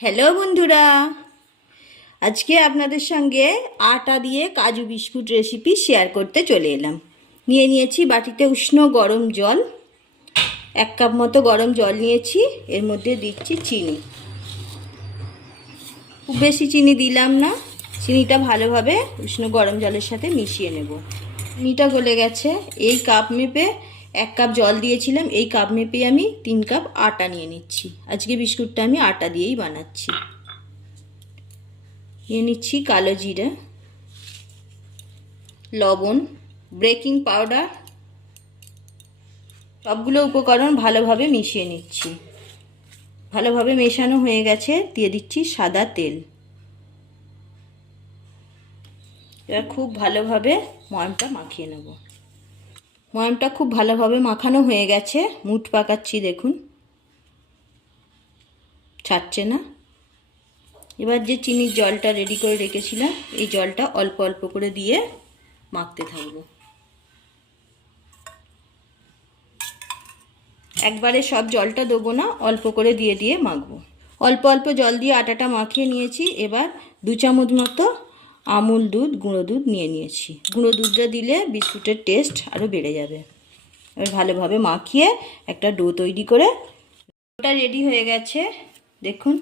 Hello বন্ধুরা, আজকে আপনাদের সঙ্গে আটা দিয়ে কাজু বিস্কুট রেসিপি শেয়ার করতে চলে এলাম। নিয়ে নিয়েছি বাটিতে উষ্ণ গরম জল, 1 কাপ মতো গরম জল নিয়েছি। এর মধ্যে দিচ্ছি চিনি। খুব বেশি চিনি দিলাম না, চিনিটা ভালোভাবে উষ্ণ গরম জলের সাথে মিশিয়ে নেব। চিনিটা গলে গেছে। এই কাপ মেপে 1 কাপ জল দিয়েছিলাম, এই কাপ মেপে আমি 3 কাপ আটা নিয়ে নিচ্ছি। আজকে বিস্কুটটা আমি আটা দিয়েই বানাচ্ছি। নিয়ে নিচ্ছি কালো জিরা, লবণ, বেকিং পাউডার, সবগুলো উপকরণ ভালোভাবে মিশিয়ে নিচ্ছি। ভালোভাবে মেশানো হয়ে গেছে, দিয়ে দিচ্ছি সাদা তেল। এবার খুব ভালোভাবে ময়ামটা মাখিয়ে নেব। ময়ামটা খুব ভালোভাবে মাখানো হয়ে গেছে, মুঠ পাকাচ্ছি, দেখুন ছাড়ছে না। এবার যে চিনির জলটা রেডি করে রেখেছিলাম, এই জলটা অল্প অল্প করে দিয়ে মাখতে থাকবো। একবারে সব জলটা দেবো না, অল্প করে দিয়ে দিয়ে মাখবো। অল্প অল্প জল দিয়ে আটাটা মাখিয়ে নিয়েছি। এবার 2 চামচ মতো আমুল দুধ, গুঁড়ো দুধ নিয়ে নিয়েছি। গুঁড়ো দুধটা দিলে বিস্কুটের টেস্ট আরও বেড়ে যাবে। এবার ভালোভাবে মাখিয়ে একটা ডো তৈরি করে, ডোটা রেডি হয়ে গেছে। দেখুন,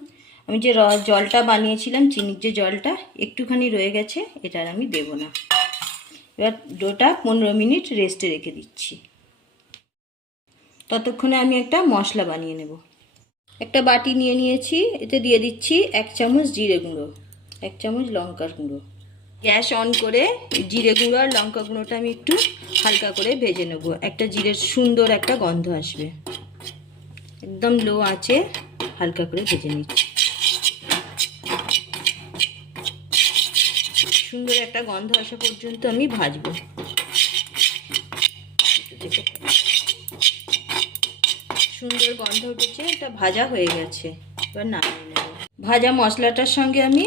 আমি যে জলটা বানিয়েছিলাম, চিনির যে জলটা একটুখানি রয়ে গেছে, এটা আর আমি দেবো না। এবার ডোটা 15 মিনিট রেস্টে রেখে দিচ্ছি। ততক্ষণে আমি একটা মশলা বানিয়ে নেব। একটা বাটি নিয়ে নিয়েছি, এতে দিয়ে দিচ্ছি 1 চামচ জিরে গুঁড়ো, 1 চামচ লঙ্কার গুঁড়ো। গ্যাস অন করে জিরে গুঁড়ো আর লঙ্কা গুঁড়োটা আমি একটু হালকা করে ভেজে নেব। একটা জিরের সুন্দর একটা গন্ধ আসবে। একদম লো আঁচে হালকা করে ভেজে নিচ্ছি। সুন্দর একটা গন্ধ আসা পর্যন্ত আমি ভাজবো। সুন্দর গন্ধ উঠেছে, এটা ভাজা হয়ে গেছে। এবার নামিয়ে নেব। ভাজা মশলাটার সঙ্গে আমি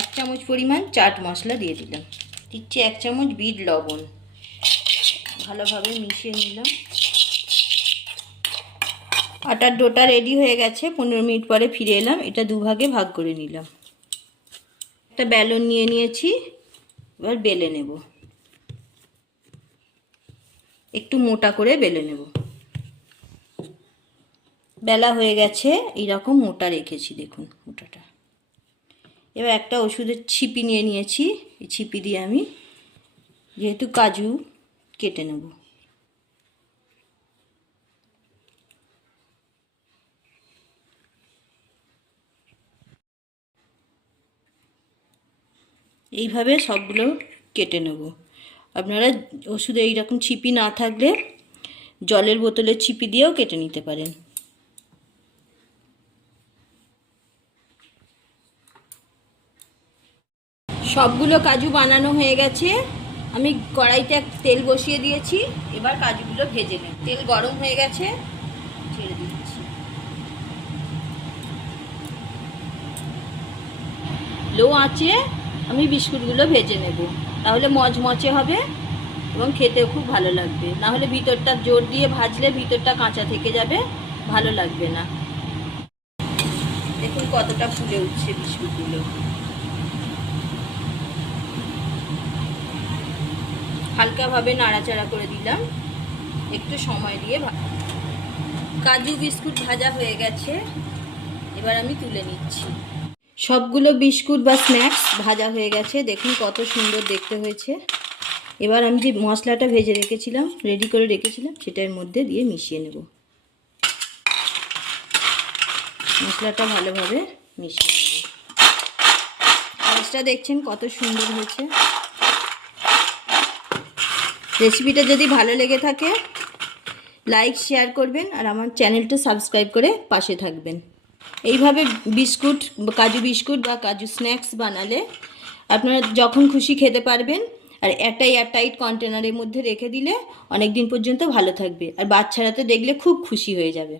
1 চামচ পরিমাণ চাট মশলা দিয়ে দিলাম। দিচ্ছি 1 চামচ বিট লবণ। ভালোভাবে মিশিয়ে নিলাম। আটার ডোটা রেডি হয়ে গেছে। 15 মিনিট পরে ফিরে এলাম। এটা 2 ভাগে ভাগ করে নিলাম। একটা বেলন নিয়ে নিয়েছি, এবার বেলে নেব। একটু মোটা করে বেলে নেব। বেলা হয়ে গেছে, এইরকম মোটা রেখেছি, দেখুন মোটাটা। এবার একটা ওষুধের ছিপি নিয়ে নিয়েছি। এই ছিপি দিয়ে আমি যেহেতু কাজু কেটে নেব। এইভাবে সবগুলো কেটে নেব। আপনারা ওষুধে এইরকম ছিপি না থাকলে জলের বোতলের ছিপি দিয়েও কেটে নিতে পারেন। সবগুলো কাজু বানানো হয়ে গেছে। আমি কড়াইতে তেল বসিয়ে দিয়েছি। এবার কাজুগুলো ভেজে নেব। তেল গরম হয়ে গেছে, ছেড়ে দিচ্ছি। লো আঁচে আমি বিস্কুটগুলো ভেজে নেব, তাহলে মচমচে হবে এবং খেতেও খুব ভালো লাগবে। না হলে ভিতরটা জোর দিয়ে ভাজলে ভিতরটা কাঁচা থেকে যাবে, ভালো লাগবে না। দেখুন কতটা ফুলে উঠছে বিস্কুটগুলো। হালকাভাবে নাড়াচাড়া করে দিলাম, একটু সময় দিয়ে। কাজু বিস্কুট ভাজা হয়ে গেছে, এবার আমি তুলে নিচ্ছি। সবগুলো বিস্কুট বা স্ন্যাক্স ভাজা হয়ে গেছে, দেখুন কত সুন্দর দেখতে হয়েছে। এবার আমি যে মশলাটা ভেজে রেখেছিলাম, রেডি করে রেখেছিলাম, সেটার মধ্যে দিয়ে মিশিয়ে নেব। মশলাটা ভালোভাবে মিশিয়ে নেব। কাজটা দেখছেন কত সুন্দর হয়েছে। রেসিপিটা যদি ভালো লেগে থাকে লাইক শেয়ার করবেন, আর আমার চ্যানেলটা সাবস্ক্রাইব করে পাশে থাকবেন। এইভাবে বিস্কুট, কাজু বিস্কুট বা কাজু স্ন্যাক্স বানালে আপনারা যখন খুশি খেতে পারবেন। আর একটা এয়ারটাইট কন্টেনারের মধ্যে রেখে দিলে অনেক দিন পর্যন্ত ভালো থাকবে, আর বাচ্চারা তো দেখলে খুব খুশি হয়ে যাবে।